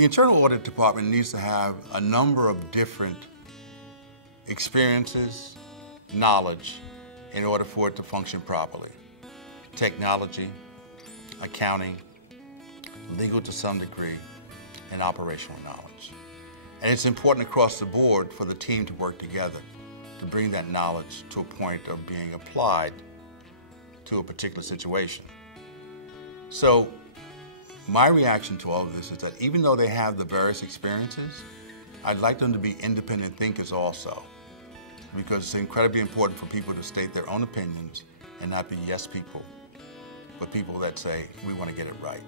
The internal audit department needs to have a number of different experiences, knowledge, in order for it to function properly. Technology, accounting, legal to some degree, and operational knowledge. And it's important across the board for the team to work together to bring that knowledge to a point of being applied to a particular situation. So my reaction to all of this is that even though they have the various experiences, I'd like them to be independent thinkers also, because it's incredibly important for people to state their own opinions and not be yes people, but people that say, we want to get it right.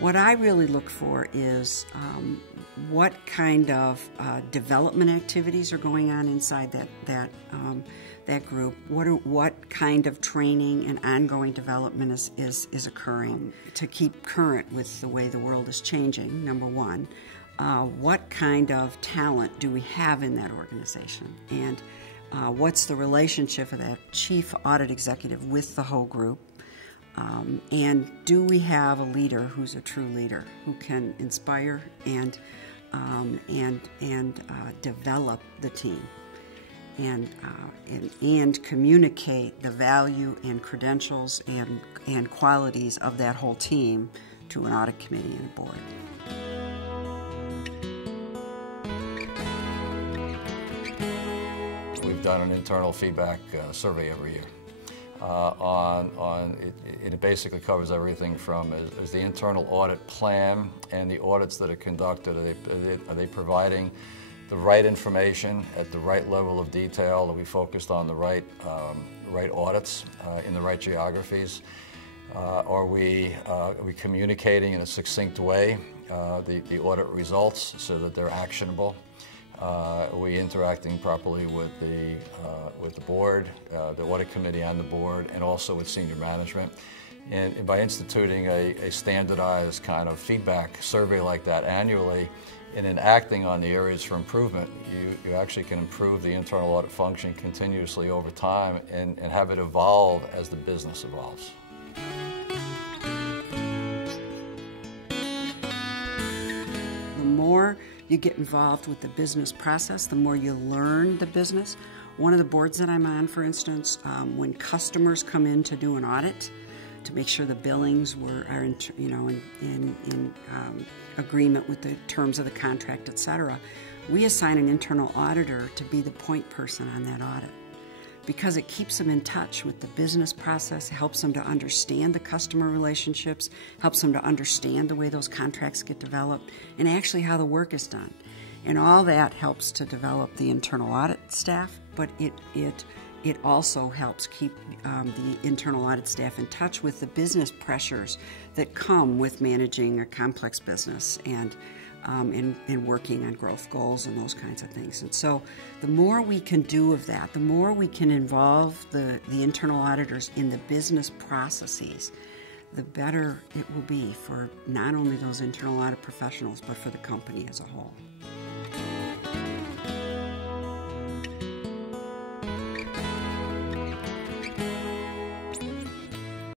What I really look for is what kind of development activities are going on inside that group. What kind of training and ongoing development is occurring to keep current with the way the world is changing, number one. What kind of talent do we have in that organization? And what's the relationship of that chief audit executive with the whole group? And do we have a leader who's a true leader, who can inspire and develop the team and communicate the value and credentials and qualities of that whole team to an audit committee and a board. We've done an internal feedback survey every year. It basically covers everything from is the internal audit plan and the audits that are conducted, are they providing the right information at the right level of detail? Are we focused on the right audits in the right geographies? Are we communicating in a succinct way the audit results so that they're actionable? Are we interacting properly with the board, the audit committee and the board, and also with senior management? And by instituting a standardized kind of feedback survey like that annually, and in acting on the areas for improvement, you actually can improve the internal audit function continuously over time and have it evolve as the business evolves. The more you get involved with the business process, the more you learn the business. One of the boards that I'm on, for instance, when customers come in to do an audit to make sure the billings are in agreement with the terms of the contract, etc., we assign an internal auditor to be the point person on that audit, because it keeps them in touch with the business process, helps them to understand the customer relationships, helps them to understand the way those contracts get developed, and actually how the work is done. And all that helps to develop the internal audit staff, but it also helps keep the internal audit staff in touch with the business pressures that come with managing a complex business and working on growth goals and those kinds of things. And so the more we can do of that, the more we can involve the internal auditors in the business processes, the better it will be for not only those internal audit professionals, but for the company as a whole.